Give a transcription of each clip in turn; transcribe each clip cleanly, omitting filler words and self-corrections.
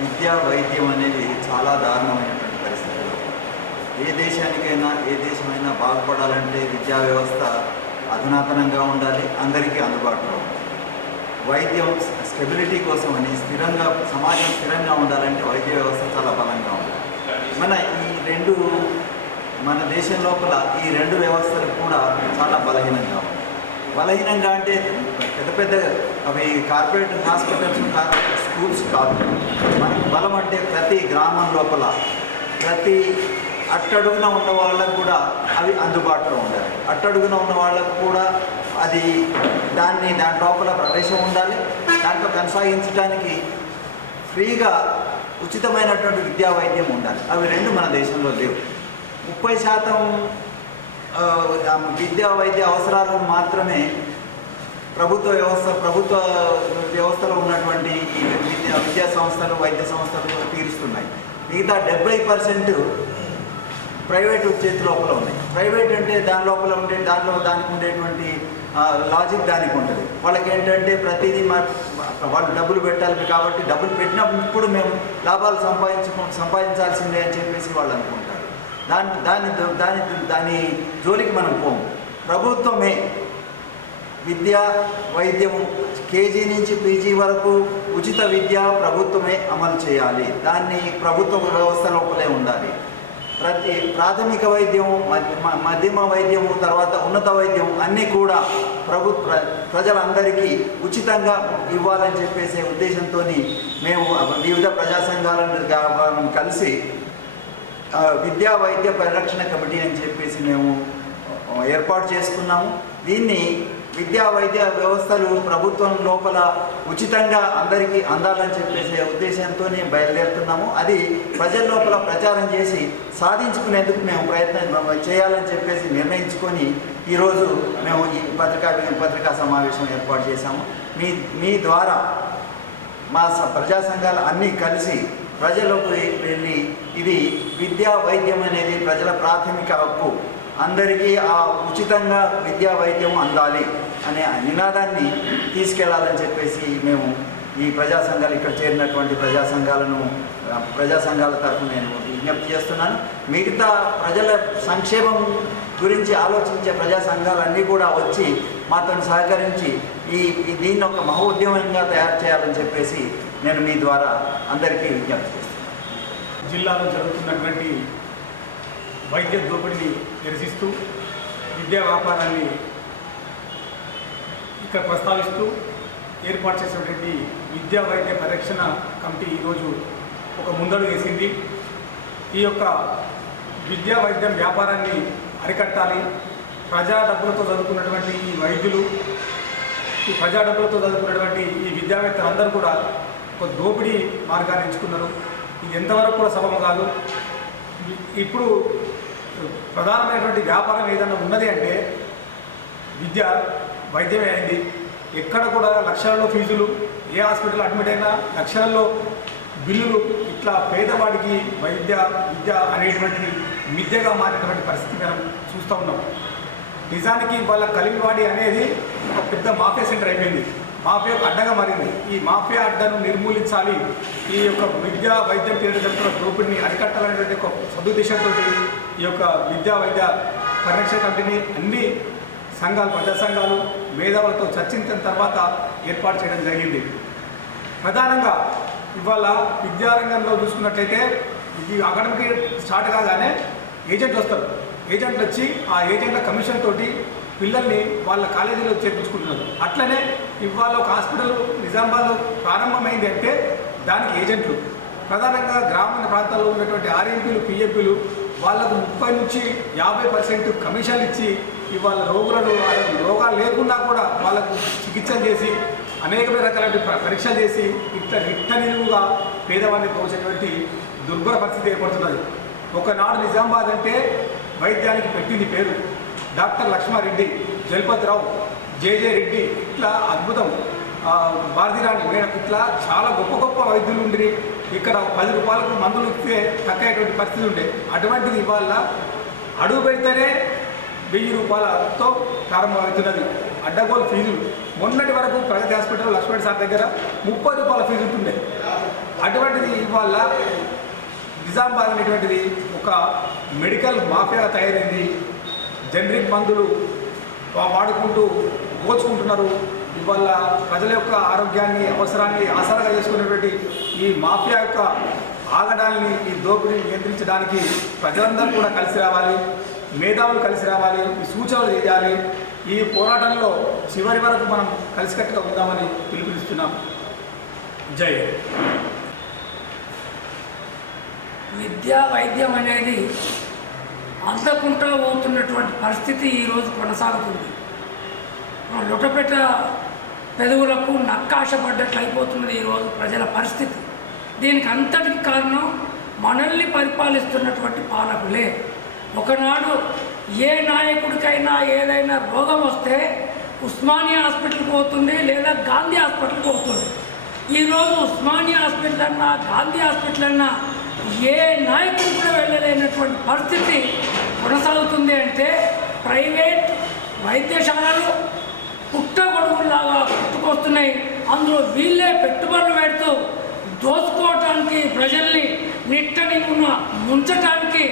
విద్యా వైద్యం అనేది చాలా దారుణమైనటువంటి పరిస్థితులు. ఏ దేశానికైనా ఏ దేశమైనా బాగుపడాలంటే విద్యా వ్యవస్థ అధునాతనంగా ఉండాలి, అందరికీ అందుబాటులో ఉండాలి. వైద్యం స్టెబిలిటీ కోసం అని సమాజం స్థిరంగా ఉండాలంటే వైద్య వ్యవస్థ చాలా బలంగా ఉండాలి. మన దేశం లోపల ఈ రెండు వ్యవస్థలు కూడా చాలా బలహీనంగా ఉన్నాయి. బలహీనంగా అంటే పెద్ద పెద్ద అవి కార్పొరేట్ హాస్పిటల్స్ కార్పొరేట్ స్కూల్స్ కాదు. మనకు బలం అంటే ప్రతి గ్రామం లోపల ప్రతి అట్టడుగున ఉన్న వాళ్ళకు కూడా అవి అందుబాటులో ఉండాలి. అట్టడుగున ఉన్న వాళ్ళకు కూడా దాని లోపల ప్రవేశం ఉండాలి. దాంట్లో కొనసాగించడానికి ఫ్రీగా ఉచితమైనటువంటి విద్యా వైద్యం ఉండాలి. అవి రెండు మన దేశంలో లేవు. 30% విద్యా వైద్య అవసరాలను మాత్రమే ప్రభుత్వ వ్యవస్థలో ఉన్నటువంటి విద్యా సంస్థలు వైద్య సంస్థలు తీరుస్తున్నాయి. మిగతా 70% ప్రైవేటు చేతి లోపల ఉన్నాయి. ప్రైవేట్ అంటే దాని లోపల దానికి ఉండేటువంటి లాజిక్ దానికి ఉంటుంది. వాళ్ళకి ఏంటంటే ప్రతిదీ వాళ్ళు డబ్బులు పెట్టాలి కాబట్టి డబ్బులు పెట్టినప్పుడు మేము లాభాలు సంపాదించాల్సిందే అని చెప్పేసి వాళ్ళు అనుకుంటారు. దాని జోలికి మనం పోము. ప్రభుత్వమే విద్యా వైద్యము కేజీ నుంచి పీజీ వరకు ఉచిత విద్య ప్రభుత్వమే అమలు చేయాలి. దాన్ని ప్రభుత్వ వ్యవస్థ లోపలే ఉండాలి. ప్రతి ప్రాథమిక వైద్యము, మధ్యమ వైద్యము, తర్వాత ఉన్నత వైద్యం అన్నీ కూడా ప్రజలందరికీ ఉచితంగా ఇవ్వాలని చెప్పేసే ఉద్దేశంతో మేము వివిధ ప్రజా సంఘాలను కలిసి విద్యా వైద్య పరిరక్షణ కమిటీ అని చెప్పేసి మేము ఏర్పాటు చేసుకున్నాము. దీన్ని విద్యా వైద్య వ్యవస్థలు ప్రభుత్వం లోపల ఉచితంగా అందరికీ అందాలని చెప్పేసి ఉద్దేశంతోనే బయలుదేరుతున్నాము. అది ప్రజల లోపల ప్రచారం చేసి సాధించుకునేందుకు మేము ప్రయత్నం చేయాలని చెప్పేసి నిర్ణయించుకొని ఈరోజు మేము ఈ పత్రికా సమావేశం ఏర్పాటు చేశాము. మీ ద్వారా మా ప్రజా సంఘాలు అన్నీ కలిసి ప్రజలకు వెళ్ళి ఇది విద్యా వైద్యం అనేది ప్రజల ప్రాథమిక హక్కు, అందరికీ ఉచితంగా విద్యా వైద్యం అందాలి అనే నినాదాన్ని తీసుకెళ్లాలని చెప్పేసి మేము ఈ ప్రజా సంఘాలు ఇక్కడ చేరినటువంటి ప్రజా సంఘాల తరఫున నేను విజ్ఞప్తి చేస్తున్నాను. మిగతా ప్రజల సంక్షేమం గురించి ఆలోచించే ప్రజా సంఘాలన్నీ కూడా వచ్చి మాతో సహకరించి దీన్ని ఒక మహోద్యమంగా తయారు చేయాలని చెప్పేసి నేను మీ ద్వారా అందరికీ విజ్ఞప్తి చేస్తున్నాను. జిల్లాలో జరుగుతున్నటువంటి వైద్య దోపిడీని నిరసిస్తూ విద్యా వ్యాపారాన్ని ఇక్కడ ప్రస్తావిస్తూ ఏర్పాటు చేసినటువంటి విద్యా వైద్య పరిరక్షణ కమిటీ ఈరోజు ఒక ముందడుగు వేసింది. ఈ యొక్క విద్యా వైద్యం వ్యాపారాన్ని అరికట్టాలి. ప్రజా డబ్బులతో చదువుకున్నటువంటి ఈ వైద్యులు, ఈ ప్రజా డబ్బులతో చదువుకున్నటువంటి ఈ విద్యావేత్తలు అందరూ కూడా ఒక దోపిడీ మార్గాన్ని ఎంచుకున్నారు. ఇది ఎంతవరకు కూడా సబబు కాదు. ఇప్పుడు ప్రధానమైనటువంటి వ్యాపారం ఏదైనా ఉన్నది అంటే విద్య వైద్యమే అయింది. ఎక్కడ కూడా లక్షలలో ఫీజులు, ఏ హాస్పిటల్ అడ్మిట్ అయినా లక్షలలో బిల్లులు, ఇట్లా పేదవాడికి విద్య అనేటువంటిది మిథ్యగా మారినటువంటి పరిస్థితి మనం చూస్తూ ఉన్నాం. నిజానికి వాళ్ళ కలిగివాడి అనేది ఒక పెద్ద మాఫియా సెంటర్ అయిపోయింది. మాఫియాకు అడ్డగా మారింది. ఈ మాఫియా అడ్డను నిర్మూలించాలి, ఈ యొక్క విద్యా వైద్యం పేరు జరుగుతున్న దోపిడిని అరికట్టాలనేటువంటి ఒక సదుద్దేశంతో ఈ యొక్క విద్యా వైద్య పరిరక్షణ కమిటీని అన్ని సంఘాలు, ప్రజా సంఘాలు, మేధావులతో చర్చించిన తర్వాత ఏర్పాటు చేయడం జరిగింది. ప్రధానంగా ఇవాళ విద్యారంగంలో చూసుకున్నట్లయితే ఇది అకాడమిక్ స్టార్ట్ కాగానే ఏజెంట్లు వస్తారు. ఏజెంట్లు వచ్చి ఆ ఏజెంట్ల కమిషన్ తోటి పిల్లల్ని వాళ్ళ కాలేజీలో చేర్పించుకుంటున్నారు. అట్లనే ఇవాళ ఒక హాస్పిటల్ నిజామాబాద్లో ప్రారంభమైంది అంటే దానికి ఏజెంట్లు, ప్రధానంగా గ్రామీణ ప్రాంతాల్లో ఉన్నటువంటి ఆర్ఎంపీలు, పిఎంపీలు వాళ్ళకు 30 నుంచి 50% కమిషన్లు ఇచ్చి ఇవాళ రోగాలు లేకుండా కూడా వాళ్ళకు చికిత్సలు చేసి అనేక రకాల పరీక్షలు చేసి ఇట్ట నిలువుగా పేదవాడిని పోసేటువంటి దుర్భర పరిస్థితి ఏర్పడుతున్నది. ఒకనాడు నిజామాబాద్ అంటే వైద్యానికి పెట్టింది పేరు. డాక్టర్ లక్ష్మారెడ్డి, జల్పతిరావు, జేజే రెడ్డి, ఇట్లా అద్భుతం, భారతీరాణి మేడం, ఇట్లా చాలా గొప్ప గొప్ప వైద్యులు ఉండి ఇక్కడ 10 రూపాయలకు మందులు ఇస్తే తగ్గేటువంటి పరిస్థితి ఉండే. అటువంటిది ఇవాళ అడుగు పెడితేనే 1000 రూపాయలతో ప్రారంభమవుతున్నది. అడ్డగోలు ఫీజులు మొన్నటి వరకు ప్రగతి హాస్పిటల్ లక్ష్మణ్ సార్ దగ్గర 30 రూపాయల ఫీజు ఉంటుండే. అటువంటిది ఇవాళ నిజామాబాద్ అనేటువంటిది ఒక మెడికల్ మాఫియా తయారైంది. జనరిక్ మందులు వాడుకుంటూ దోచుకుంటున్నారు. ఇవాళ ప్రజల యొక్క ఆరోగ్యాన్ని అవసరాన్ని ఆసరాగా చేసుకునేటువంటి ఈ మాఫియా యొక్క ఆగడాల్ని, ఈ దోపిడీని నియంత్రించడానికి ప్రజలందరూ కూడా కలిసి రావాలి, మేధావులు కలిసి రావాలి, ఈ సూచనలు చేయాలి. ఈ పోరాటంలో చివరి వరకు మనం కలిసికట్టుగా ఉందామని పిలుపునిస్తున్నాం. జై. విద్యా వైద్యం అనేది అందకుండా పోతున్నటువంటి పరిస్థితి ఈరోజు కొనసాగుతుంది. లొటపెట్ట పెదవులకు నక్కాశపడ్డట్లు అయిపోతున్నది ఈరోజు ప్రజల పరిస్థితి. దీనికి అంతటికి కారణం మనల్ని పరిపాలిస్తున్నటువంటి పాలకులే. ఒకనాడు ఏ నాయకుడికైనా ఏదైనా రోగం వస్తే ఉస్మానియా హాస్పిటల్కి పోతుంది, లేదా గాంధీ హాస్పిటల్కి పోతుంది. ఈరోజు ఉస్మానియా హాస్పిటల్ అన్నా, గాంధీ హాస్పిటల్ అన్నా ఏ నాయకుడు కూడా వెళ్ళలేనటువంటి పరిస్థితి కొనసాగుతుంది. అంటే ప్రైవేట్ వైద్యశాలలు పుట్టగొడుగులాగా పుట్టుకొస్తున్నాయి. అందులో వీళ్ళే పెట్టుబడులు పెడుతూ దోచుకోవటానికి, ప్రజల్ని నిట్టని ముంచటానికి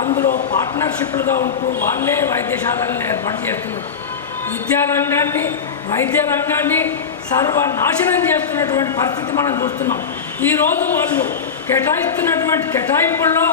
అందులో పార్ట్నర్షిప్లుగా ఉంటూ వాళ్ళే వైద్యశాలలను ఏర్పాటు చేస్తున్నారు. విద్యారంగాన్ని, వైద్య రంగాన్ని సర్వనాశనం చేస్తున్నటువంటి పరిస్థితి మనం చూస్తున్నాం. ఈరోజు వాళ్ళు కేటాయిస్తున్నటువంటి కేటాయింపుల్లో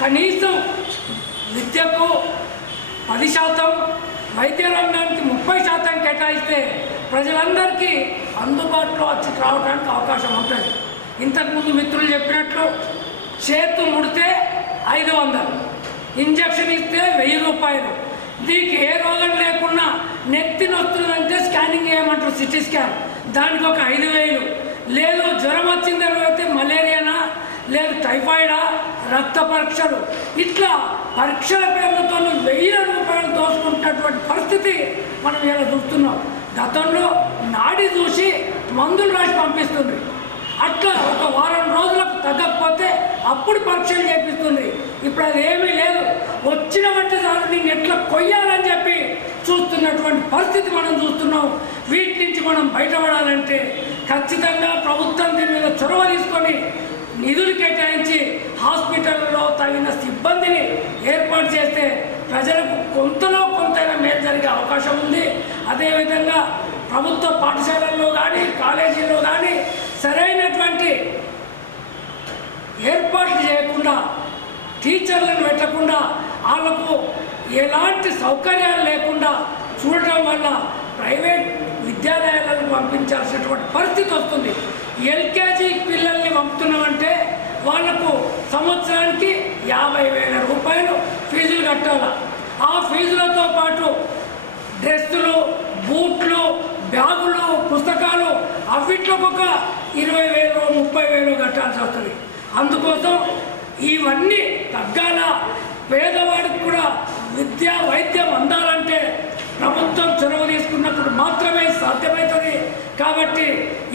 కనీసం విద్యకు 10%, వైద్య రంగానికి 30% కేటాయిస్తే ప్రజలందరికీ అందుబాటులో వచ్చి రావడానికి అవకాశం ఉంటుంది. ఇంతకుముందు మిత్రులు చెప్పినట్లు చేతు ముడితే 500, ఇంజక్షన్ ఇస్తే 1000 రూపాయలు. దీనికి ఏ రోగం లేకున్నా నెత్తి నొస్తుందంటే స్కానింగ్ చేయమంటారు, సిటీ స్కాన్, దానికి ఒక 5000. లేదు జ్వరం వచ్చిందని అయితే మలేరియానా, లేదు టైఫాయిడా, రక్త పరీక్షలు, ఇట్లా పరీక్షల పేర్లతో 1000 రూపాయలు దోచుకుంటున్నటువంటి పరిస్థితి మనం ఇలా చూస్తున్నాం. గతంలో నాడి చూసి మందులు రాసి పంపిస్తుంది. అట్లా ఒక వారం రోజులకు తగ్గకపోతే అప్పుడు పరీక్షలు చేపిస్తుంది. ఇప్పుడు అది ఏమీ లేదు. వచ్చిన బట్టి చాలు నేను ఎట్లా కొయ్యాలని చెప్పి చూస్తున్నటువంటి పరిస్థితి మనం చూస్తున్నాం. వీటి నుంచి మనం బయటపడాలంటే ఖచ్చితంగా ప్రభుత్వం దీని మీద చొరవ తీసుకొని నిధులు కేటాయించి హాస్పిటల్లో తగిన సిబ్బందిని ఏర్పాటు చేస్తే ప్రజలకు కొంతలో కొంతైనా మేలు జరిగే అవకాశం ఉంది. అదేవిధంగా ప్రభుత్వ పాఠశాలల్లో కానీ, కాలేజీల్లో కానీ సరైనటువంటి ఏర్పాట్లు చేయకుండా, టీచర్లను పెట్టకుండా, వాళ్ళకు ఎలాంటి సౌకర్యాలు లేకుండా చూడటం వల్ల ప్రైవేట్ విద్యాలయాలకు పంపించాల్సినటువంటి పరిస్థితి వస్తుంది. ఎల్కేజీ పిల్లల్ని పంపుతున్నామంటే వాళ్లకు సంవత్సరానికి 50,000 రూపాయలు ఫీజులు కట్టాలి. ఆ ఫీజులతో పాటు డ్రెస్సులు, బూట్లు, బ్యాగులు, పుస్తకాలు, అవిట్లకు ఒక 20,000, 30,000 కట్టాల్సి వస్తుంది. అందుకోసం ఇవన్నీ తగ్గాల, పేదవాడికి కూడా విద్యా వైద్యం అందాలంటే ప్రభుత్వం చొరవ తీసుకున్నప్పుడు మాత్రమే సాధ్యమవుతుంది. కాబట్టి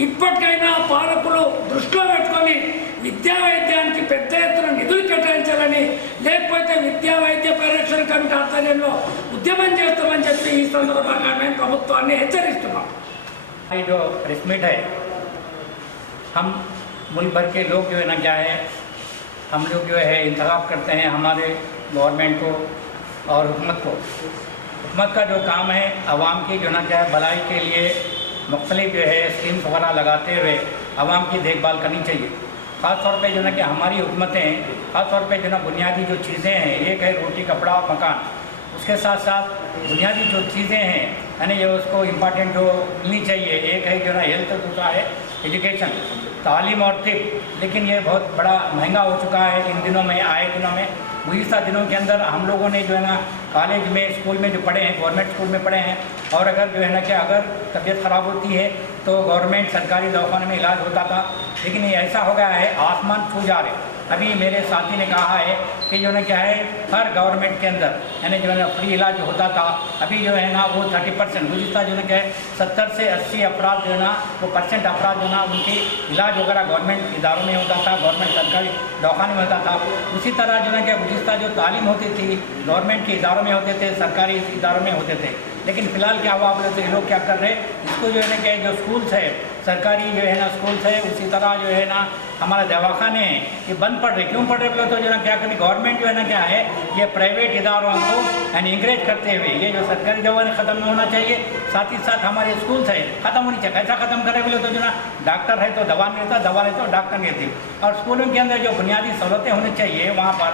ఇప్పటికైనా పాలకులు దృష్టిలో పెట్టుకొని విద్యా వైద్యానికి పెద్ద ఎత్తున నిధులు కేటాయించాలని, లేకపోతే విద్యా వైద్య పరిరక్షణ కమిటీ ఆధ్వర్యంలో ఉద్యమం చేస్తామని చెప్పి ఈ సందర్భంగా మేము ప్రభుత్వాన్ని హెచ్చరిస్తున్నాం. ये जो प्रेस मीट है, हम मुल्क भर के लोग जो है ना क्या है, हम लोग जो है इंतखाब करते हैं हमारे गवर्नमेंट को और हुकूमत को। हुकूमत का जो काम है आवाम की जो ना क्या है भलाई के लिए मुख्तलिफ जो है स्कीम्स वगैरह लगाते हुए आवाम की देखभाल करनी चाहिए। ख़ास तौर पे जो ना कि हमारी हुकूमतें ख़ास तौर पे जो ना बुनियादी जो चीज़ें हैं, एक है रोटी, कपड़ा और मकान, उसके साथ साथ बुनियादी जो चीज़ें हैं यानी ये उसको इम्पॉर्टेंट जो मिलनी चाहिए। एक है जो ना हेल्थ, दूसरा है एजुकेशन, तालीम और तिब। लेकिन ये बहुत बड़ा महंगा हो चुका है इन दिनों में, आए दिनों में। गुज़िश्ता दिनों के अंदर हम लोगों ने जो है ना कॉलेज में, स्कूल में जो पढ़े हैं, गवर्नमेंट स्कूल में पढ़े हैं, और अगर जो है ना कि अगर तबीयत ख़राब होती है तो गवर्नमेंट सरकारी दवाखाने में इलाज होता था। लेकिन ये ऐसा हो गया है आसमान छू जा रहे। अभी मेरे साथी ने कहा है कि जो है क्या है हर गवर्नमेंट के अंदर यानी जो है फ्री इलाज होता था, अभी जो है ना वो 30% गुज़िश्ता जो है क्या है 70 से 80 अफराद जो है ना वो % अफराद जो है ना उनकी इलाज वगैरह गवर्नमेंट इदारों में होता था, गवर्नमेंट सरकारी दवाखाने में होता था। उसी तरह जो है क्या गुज़िश्ता जो तालीम होती थी गवर्नमेंट के इदारों में होते थे, सरकारी इदारों में होते थे। लेकिन फ़िलहाल क्या हुआ आप लोग, तो ये लोग क्या कर रहे हैं, इसको जो है ना क्या जो स्कूल्स है सरकारी जो है ना स्कूल्स है, उसी तरह जो है ना हमारे दवाखाने हैं ये बंद पड़ रहे। क्यों पड़ रहे बोले तो जो है ना क्या करें, गवर्नमेंट जो है ना क्या है ये प्राइवेट इदारों को यानी इंकरेज करते हुए ये जो सरकारी दवाखाने ख़त्म नहीं होना चाहिए, साथ ही साथ हमारे स्कूल्स है ख़त्म होनी चाहिए। कैसा ख़त्म करें बोले तो जो ना डॉक्टर है तो दवा नहीं रहता, दवा रहता तो डॉक्टर नहीं रहती। और स्कूलों के अंदर जो बुनियादी सहूलतें होनी चाहिए वहाँ पर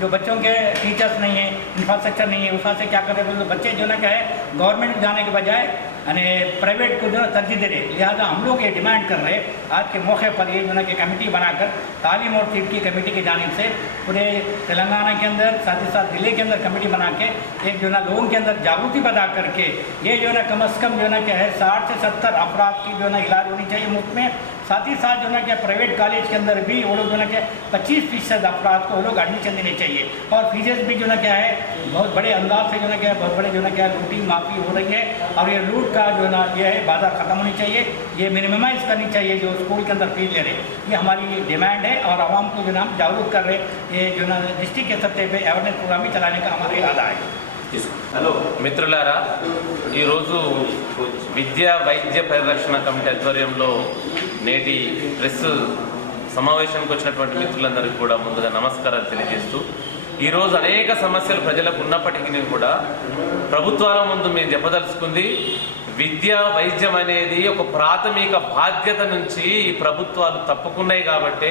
जो बच्चों के टीचर्स नहीं है, इंफ्रास्ट्रक्चर नहीं है, उससे क्या करें बोले तो बच्चे जो ना क्या है गवर्नमेंट जाने के बजाय यानी प्राइवेट को जो है तरजीह दे रहे। लिहाजा हम लोग ये डिमांड कर रहे आज के मौके पर ये जो है कि कमेटी बनाकर तालीम और तिब की कमेटी की जानिब से पूरे तेलंगाना के अंदर साथ ही साथ ज़िले के अंदर कमेटी बना के एक जो है ना लोगों के अंदर जागृति पैदा करके ये जो है ना कम अज़ कम जो है ना क्या है 60 से 70 अफराद की जो है ना इलाज होनी चाहिए मुफ्त में। साथ ही साथ जो है क्या प्राइवेट कॉलेज के अंदर भी वो लोग जो है क्या 25% अफराद को वो लोग एडमिशन देने चाहिए। और फीसेस भी जो है क्या है बहुत बड़े अंदाज से जो है क्या बहुत बड़े जो है क्या लूटिंग माफ़ी हो रही है और ये लूट का जो है ना ये है बाजार ख़त्म होनी चाहिए, ये मिनिमाइज़ करनी चाहिए जो स्कूल के अंदर फीस ले रहे। ये हमारी डिमांड है और आवाम को जो है हम जागरूक कर रहे, ये जो है ना डिस्ट्रिक्ट के सतह पे अवेयरनेस प्रोग्राम भी चलाने का हमारा इरादा है। హలో మిత్రులారా, ఈరోజు విద్యా వైద్య పరిరక్షణ కమిటీ ఆధ్వర్యంలో నేటి ప్రెస్ సమావేశానికి వచ్చినటువంటి మిత్రులందరికీ కూడా ముందుగా నమస్కారాలు తెలియజేస్తూ, ఈరోజు అనేక సమస్యలు ప్రజలకు ఉన్నప్పటికీ కూడా ప్రభుత్వాల ముందు మేము చెప్పదలుచుకుంది విద్యా వైద్యం అనేది ఒక ప్రాథమిక బాధ్యత నుంచి ఈ ప్రభుత్వాలు తప్పుకున్నాయి కాబట్టి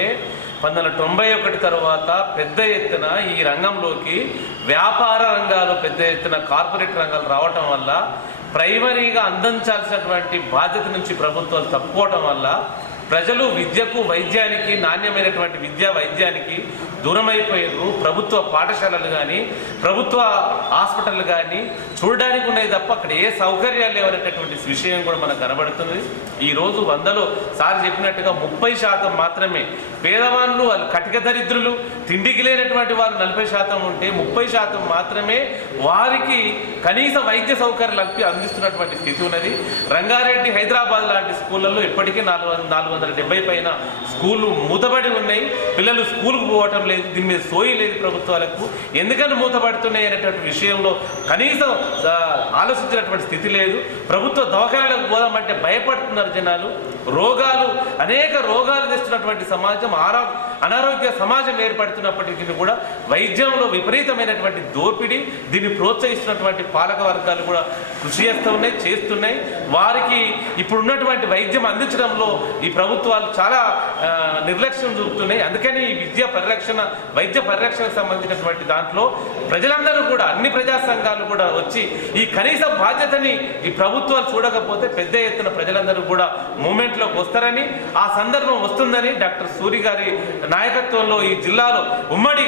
1991 తర్వాత పెద్ద ఎత్తున ఈ రంగంలోకి వ్యాపార రంగాలు పెద్ద ఎత్తున కార్పొరేట్ రంగాలు రావటం వల్ల ప్రైమరీగా అందించాల్సినటువంటి బాధ్యత నుంచి ప్రభుత్వాలు తప్పుకోవటం వల్ల ప్రజలు విద్యకు వైద్యానికి నాణ్యమైనటువంటి విద్యా వైద్యానికి దూరమైపోయారు. ప్రభుత్వ పాఠశాలలు కానీ ప్రభుత్వ హాస్పిటల్ కానీ చూడడానికి ఉన్నాయి తప్ప అక్కడ ఏ సౌకర్యాలు లేవనేటటువంటి విషయం కూడా మనకు కనబడుతుంది. ఈరోజు 100లో సార్ చెప్పినట్టుగా 30% మాత్రమే పేదవాళ్ళు, వాళ్ళు కటిక దరిద్రులు, తిండికి లేనటువంటి వారు 40% ఉంటే 30% మాత్రమే వారికి కనీస వైద్య సౌకర్యాలు అందిస్తున్నటువంటి స్థితి ఉన్నది. రంగారెడ్డి, హైదరాబాద్ లాంటి స్కూళ్ళల్లో ఇప్పటికీ 470 పైన స్కూళ్ళు మూతబడి ఉన్నాయి. పిల్లలు స్కూల్కు పోవటం లేదు. దీని మీద సోయి లేదు ప్రభుత్వాలకు. ఎందుకని మూతపడుతున్నాయి అనేటువంటి విషయంలో కనీసం ఆలోచించినటువంటి స్థితి లేదు. ప్రభుత్వ దవాఖానాలకు పోదామంటే భయపడుతున్నారు జనాలు. రోగాలు, అనేక రోగాలు తెస్తున్నటువంటి సమాజం, అనారోగ్య సమాజం ఏర్పడుతున్నప్పటికీ కూడా వైద్యంలో విపరీతమైనటువంటి దోపిడీ, దీన్ని ప్రోత్సహిస్తున్నటువంటి పాలక వర్గాలు కూడా కృషి చేస్తున్నాయి. వారికి ఇప్పుడున్నటువంటి వైద్యం అందించడంలో ఈ ప్రభుత్వాలు చాలా నిర్లక్ష్యం చూపుతున్నాయి. అందుకని ఈ వైద్య పరిరక్షణకు సంబంధించినటువంటి దాంట్లో ప్రజలందరూ కూడా, అన్ని ప్రజా సంఘాలు కూడా వచ్చి ఈ కనీస బాధ్యతని ఈ ప్రభుత్వాలు చూడకపోతే పెద్ద ఎత్తున ప్రజలందరూ కూడా మూమెంట్లోకి వస్తారని, ఆ సందర్భం వస్తుందని డాక్టర్ సూరి గారి నాయకత్వంలో ఈ జిల్లాలో ఉమ్మడి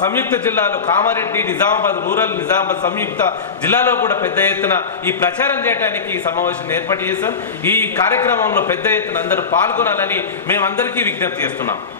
సంయుక్త జిల్లాలో కామారెడ్డి, నిజామాబాద్ రూరల్, నిజామాబాద్ సంయుక్త జిల్లాలో కూడా పెద్ద ఎత్తున ఈ ప్రచారం చేయడానికి ఈ సమావేశం ఏర్పాటు చేశాం. ఈ కార్యక్రమంలో పెద్ద ఎత్తున అందరూ పాల్గొనాలని మేమందరికీ విజ్ఞప్తి చేస్తున్నాం.